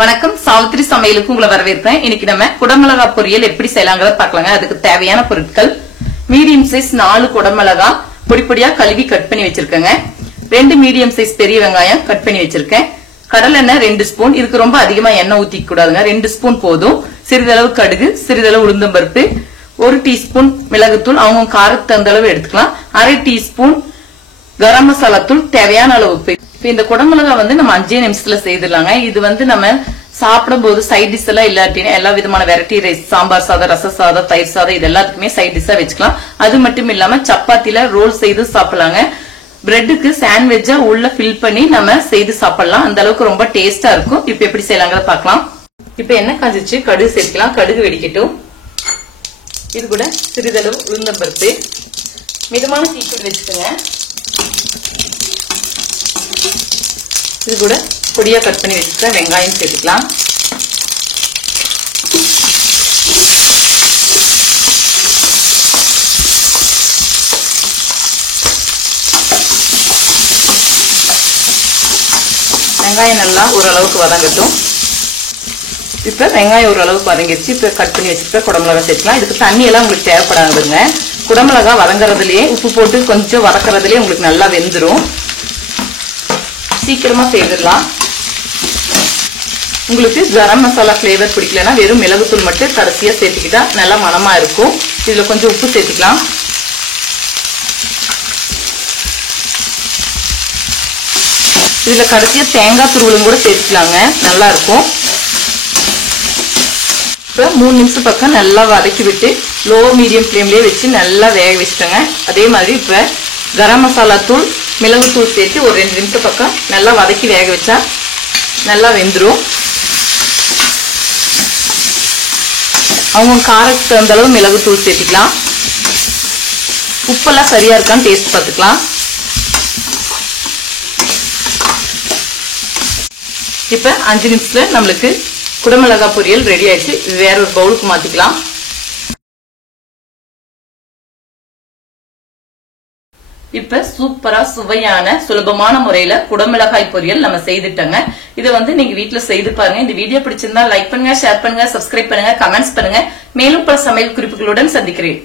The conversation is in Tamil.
வணக்கம், சாவித்திரி சமையலுக்கு உங்களை வரவேற்பேன். இன்னைக்கு நம்ம குடமிளகா பொரியல் எப்படி செய்யலாங்கிறத பார்க்கலாங்க. அதுக்கு தேவையான பொருட்கள்: மீடியம் சைஸ் 4 குடமிளகா பொடி பொடியா கழுவி கட் பண்ணி வச்சிருக்கேங்க. 2 மீடியம் சைஸ் பெரிய வெங்காயம் கட் பண்ணி வச்சிருக்கேன். கடலெண்ணெய் 2 ஸ்பூன். இதுக்கு ரொம்ப அதிகமா எண்ணெய் ஊத்திக்க கூடாதுங்க, 2 ஸ்பூன் போதும். சிறிதளவு கடுகு, சிறிதளவு உளுந்தம்பருப்பு, 1 டீஸ்பூன் மிளகுத்தூள், அவங்க காரத்துக்கு தகுந்த அளவு எடுத்துக்கலாம். 1/2 டீஸ்பூன் கரம் மசாலா தூள், தேவையான அளவு உப்பு. இப்ப இந்த குடமிளகா நம்ம 5 நிமிஷத்துல செய்திடலாங்க. இது நம்ம சாப்பிடும் போது சைட் டிஷ் எல்லாம் இல்லாட்டினா எல்லா விதமான வெரைட்டி ரைஸ், சாம்பார் சாதம், ரச சாதம், தயிர் சாதம், இது எல்லாத்துக்குமே சைட் டிஷ்ஷா வச்சுக்கலாம். அது மட்டும் இல்லாம சப்பாத்தில ரோல் செய்து சாப்பிடலாங்க. பிரெட்டுக்கு சாண்ட்விட்சா உள்ள ஃபில் பண்ணி நம்ம செய்து சாப்பிடலாம். அந்த அளவுக்கு ரொம்ப டேஸ்டா இருக்கும். இப்ப எப்படி செய்யலாங்கிறத பார்க்கலாம். இப்ப எண்ணெய் காஞ்சிச்சு, கடுகு சேர்க்கலாம். கடுகு வெடிக்கட்டும். இது கூட சிறிதளவு உளுந்தம்பருப்பு, மிதமான தீச்சூடு வச்சுக்கோங்க. இது கூட பொடியா கட் பண்ணி வச்சுக்க வெங்காயம் சேர்த்துக்கலாம். வெங்காயம் நல்லா ஓரளவுக்கு வதங்கட்டும். இப்ப வெங்காயம் ஓரளவுக்கு வதங்கிடுச்சு. இப்ப கட் பண்ணி வச்சுக்க குடமிளகா சேர்த்துக்கலாம். இதுக்கு தண்ணி எல்லாம் உங்களுக்கு தேவைப்படாதுங்க. குடமிளகா வதங்குறதுலயே உப்பு போட்டு கொஞ்சம் வதக்குறதுலயே உங்களுக்கு நல்லா வெந்துடும். சீக்கிரமா செய்திடலாம். உங்களுக்கு கரம் மசாலா பிளேவர் பிடிக்கலன்னா வெறும் மிளகுத்தூள் மட்டும் கடைசியா சேர்த்துக்கிட்டா நல்லா மணமா இருக்கும். இதுல கொஞ்சம் உப்பு சேர்த்துக்கலாம். இதுல கடைசியா தேங்காய் துருவலும் கூட சேர்த்துக்கலாங்க, நல்லா இருக்கும். இப்ப 3 நிமிஷம் பக்கம் நல்லா வதக்கி விட்டு லோ மீடியம் ஃப்ளேம்லயே வச்சு நல்லா வேக வச்சுட்டோங்க. அதே மாதிரி இப்ப கரம் மசாலா தூள், மிளகுத்தூள் சேர்த்து ஒரு 2 நிமிஷம் பக்கம் நல்லா வதக்கி வேக வச்சா நல்லா வெந்துடும். அவங்க காரத்துக்கு தகுந்த அளவு மிளகுத்தூள் சேர்த்துக்கலாம். உப்பெல்லாம் சரியா இருக்கான்னு டேஸ்ட் பார்த்துக்கலாம். இப்ப 5 நிமிஷத்துல நம்மளுக்கு குடமிளகா பொரியல் ரெடி ஆயிடுச்சு. வேற ஒரு பவுலுக்கு மாத்திக்கலாம். இப்ப சூப்பரா சுவையான சுலபமான முறையில குடமிளகாய் பொரியல் நம்ம செய்துட்டோங்க. இதை நீங்க வீட்டுல செய்து பாருங்க. இந்த வீடியோ பிடிச்சிருந்தா லைக் பண்ணுங்க, ஷேர் பண்ணுங்க, சப்ஸ்கிரைப் பண்ணுங்க, கமெண்ட்ஸ் பண்ணுங்க. மேலும் பல சமையல் குறிப்புகளுடன் சந்திக்கிறேன்.